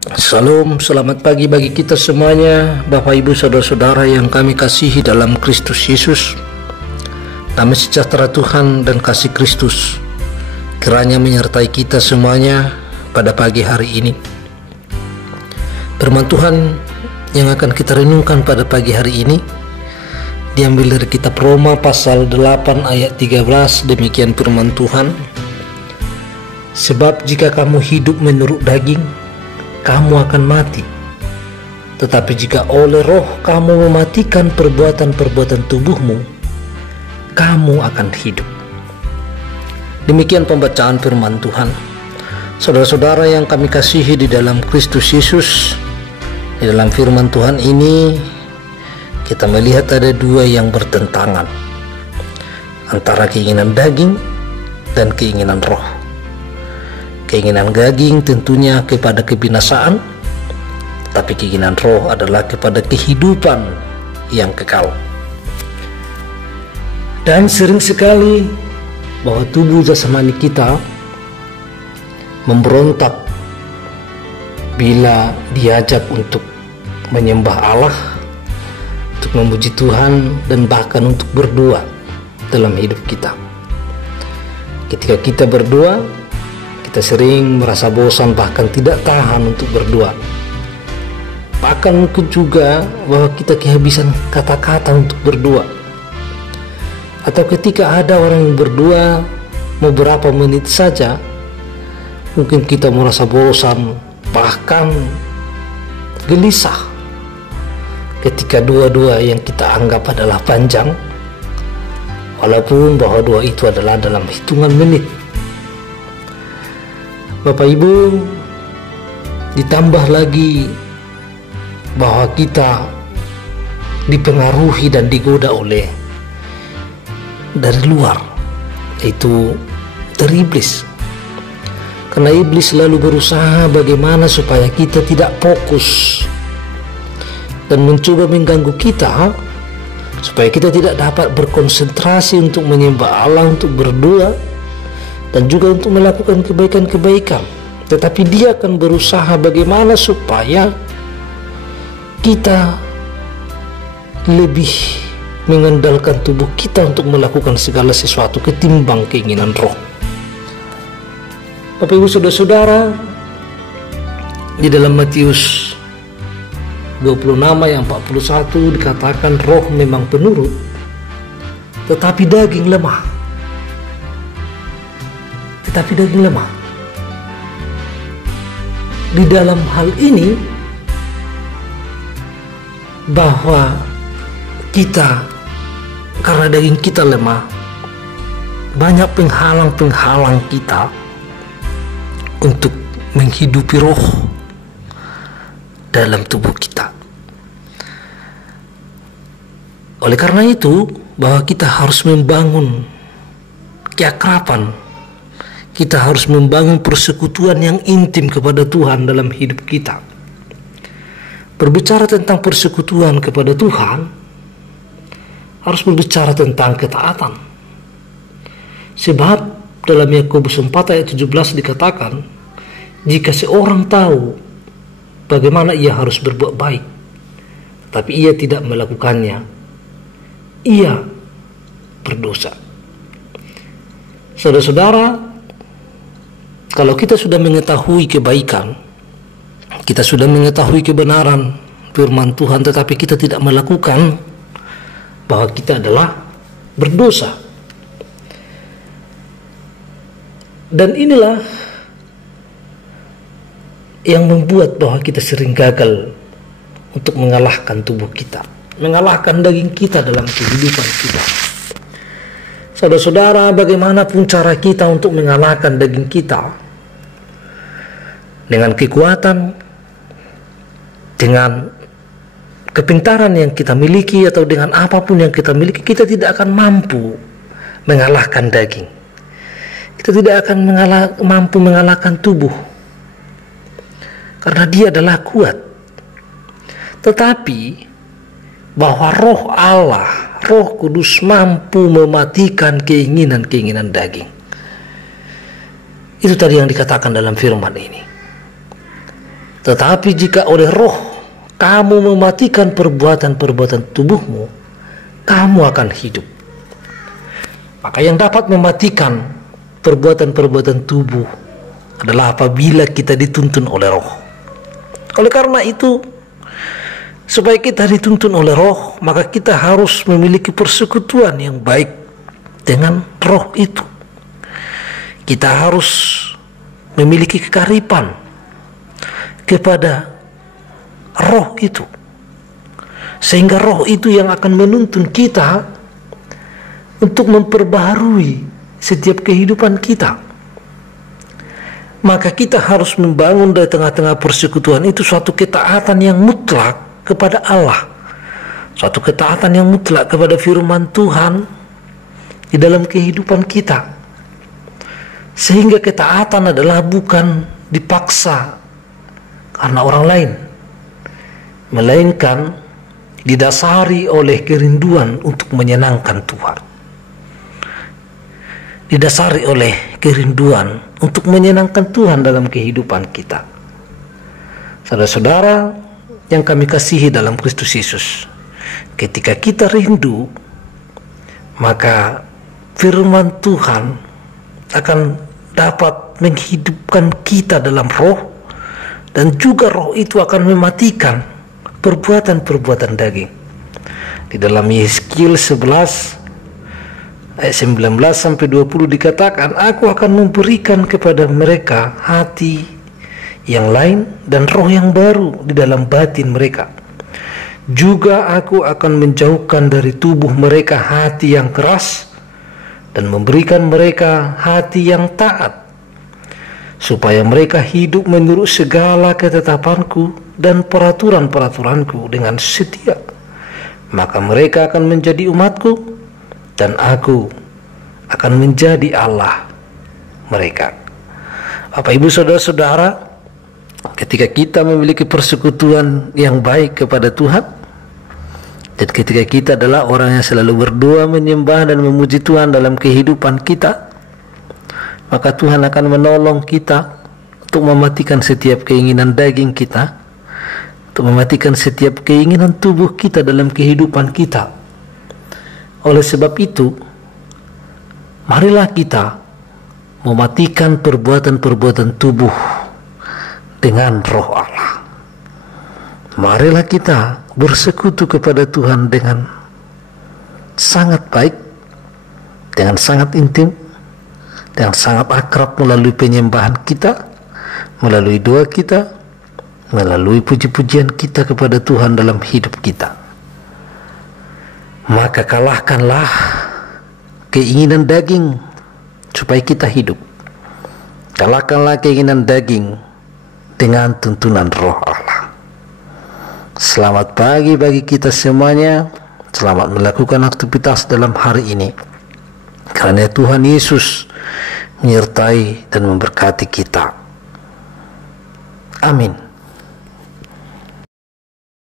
Salam, selamat pagi bagi kita semuanya, Bapak Ibu Saudara-saudara yang kami kasihi dalam Kristus Yesus. Damai sejahtera Tuhan dan kasih Kristus kiranya menyertai kita semuanya pada pagi hari ini. Firman Tuhan yang akan kita renungkan pada pagi hari ini diambil dari kitab Roma pasal 8 ayat 13. Demikian firman Tuhan. Sebab jika kamu hidup menurut daging, kamu akan mati. Tetapi jika oleh roh kamu mematikan perbuatan-perbuatan tubuhmu, kamu akan hidup. Demikian pembacaan firman Tuhan. Saudara-saudara yang kami kasihi di dalam Kristus Yesus, di dalam firman Tuhan ini kita melihat ada dua yang bertentangan, antara keinginan daging dan keinginan roh. Keinginan daging tentunya kepada kebinasaan, tapi keinginan roh adalah kepada kehidupan yang kekal. Dan sering sekali bahwa tubuh jasmani kita memberontak bila diajak untuk menyembah Allah, untuk memuji Tuhan, dan bahkan untuk berdoa dalam hidup kita. Ketika kita berdoa, kita sering merasa bosan, bahkan tidak tahan untuk berdoa. Bahkan mungkin juga bahwa kita kehabisan kata-kata untuk berdoa. Atau ketika ada orang yang berdoa beberapa menit saja, mungkin kita merasa bosan, bahkan gelisah ketika doa-doa yang kita anggap adalah panjang, walaupun bahwa doa itu adalah dalam hitungan menit. Bapak Ibu, ditambah lagi bahwa kita dipengaruhi dan digoda oleh dari luar, yaitu dari iblis. Karena iblis selalu berusaha bagaimana supaya kita tidak fokus dan mencoba mengganggu kita, supaya kita tidak dapat berkonsentrasi untuk menyembah Allah, untuk berdoa, dan juga untuk melakukan kebaikan-kebaikan. Tetapi dia akan berusaha bagaimana supaya kita lebih mengandalkan tubuh kita untuk melakukan segala sesuatu ketimbang keinginan roh. Bapak Ibu Saudara-saudara, di dalam Matius 26 ayat 41 dikatakan roh memang penurut, tetapi daging lemah. Di dalam hal ini bahwa kita, karena daging kita lemah, banyak penghalang-penghalang kita untuk menghidupi roh dalam tubuh kita. Oleh karena itu, bahwa kita harus membangun keakraban, kita harus membangun persekutuan yang intim kepada Tuhan dalam hidup kita. Berbicara tentang persekutuan kepada Tuhan harus berbicara tentang ketaatan. Sebab dalam Yakobus 4 ayat 17 dikatakan, jika seorang tahu bagaimana ia harus berbuat baik, tapi ia tidak melakukannya, ia berdosa. Saudara-saudara, kalau kita sudah mengetahui kebaikan, kita sudah mengetahui kebenaran firman Tuhan, tetapi kita tidak melakukan, bahwa kita adalah berdosa. Dan inilah yang membuat bahwa kita sering gagal untuk mengalahkan tubuh kita, mengalahkan daging kita dalam kehidupan kita. Saudara-saudara, bagaimanapun cara kita untuk mengalahkan daging kita, dengan kekuatan, dengan kepintaran yang kita miliki, atau dengan apapun yang kita miliki, kita tidak akan mampu mengalahkan daging. Kita tidak akan mampu mengalahkan tubuh, karena dia adalah kuat. Tetapi bahwa roh Allah, Roh Kudus mampu mematikan keinginan-keinginan daging. Itu tadi yang dikatakan dalam firman ini. Tetapi jika oleh roh kamu mematikan perbuatan-perbuatan tubuhmu, kamu akan hidup. Maka yang dapat mematikan perbuatan-perbuatan tubuh adalah apabila kita dituntun oleh roh. Oleh karena itu, supaya kita dituntun oleh roh, maka kita harus memiliki persekutuan yang baik dengan roh itu. Kita harus memiliki kekaripan kepada roh itu, sehingga roh itu yang akan menuntun kita untuk memperbaharui setiap kehidupan kita. Maka kita harus membangun dari tengah-tengah persekutuan itu suatu ketaatan yang mutlak kepada Allah, suatu ketaatan yang mutlak kepada firman Tuhan di dalam kehidupan kita, sehingga ketaatan adalah bukan dipaksa karena orang lain, melainkan didasari oleh kerinduan untuk menyenangkan Tuhan, didasari oleh kerinduan untuk menyenangkan Tuhan dalam kehidupan kita. Saudara-saudara yang kami kasihi dalam Kristus Yesus, ketika kita rindu, maka firman Tuhan akan dapat menghidupkan kita dalam roh, dan juga roh itu akan mematikan perbuatan-perbuatan daging. Di dalam Yeskiel 11 ayat 19 sampai 20 dikatakan, aku akan memberikan kepada mereka hati yang lain dan roh yang baru di dalam batin mereka. Juga aku akan menjauhkan dari tubuh mereka hati yang keras dan memberikan mereka hati yang taat, supaya mereka hidup menurut segala ketetapanku dan peraturan-peraturanku dengan setia. Maka mereka akan menjadi umatku, dan aku akan menjadi Allah mereka. Bapak, Ibu, saudara-saudara, ketika kita memiliki persekutuan yang baik kepada Tuhan, dan ketika kita adalah orang yang selalu berdoa, menyembah dan memuji Tuhan dalam kehidupan kita, maka Tuhan akan menolong kita untuk mematikan setiap keinginan daging kita, untuk mematikan setiap keinginan tubuh kita dalam kehidupan kita. Oleh sebab itu, marilah kita mematikan perbuatan-perbuatan tubuh dengan roh Allah. Marilah kita bersekutu kepada Tuhan dengan sangat baik, dengan sangat intim, yang sangat akrab, melalui penyembahan kita, melalui doa kita, melalui puji-pujian kita kepada Tuhan dalam hidup kita. Maka kalahkanlah keinginan daging supaya kita hidup. Kalahkanlah keinginan daging dengan tuntunan roh Allah. Selamat pagi bagi kita semuanya. Selamat melakukan aktivitas dalam hari ini, karena Tuhan Yesus menyertai dan memberkati kita. Amin.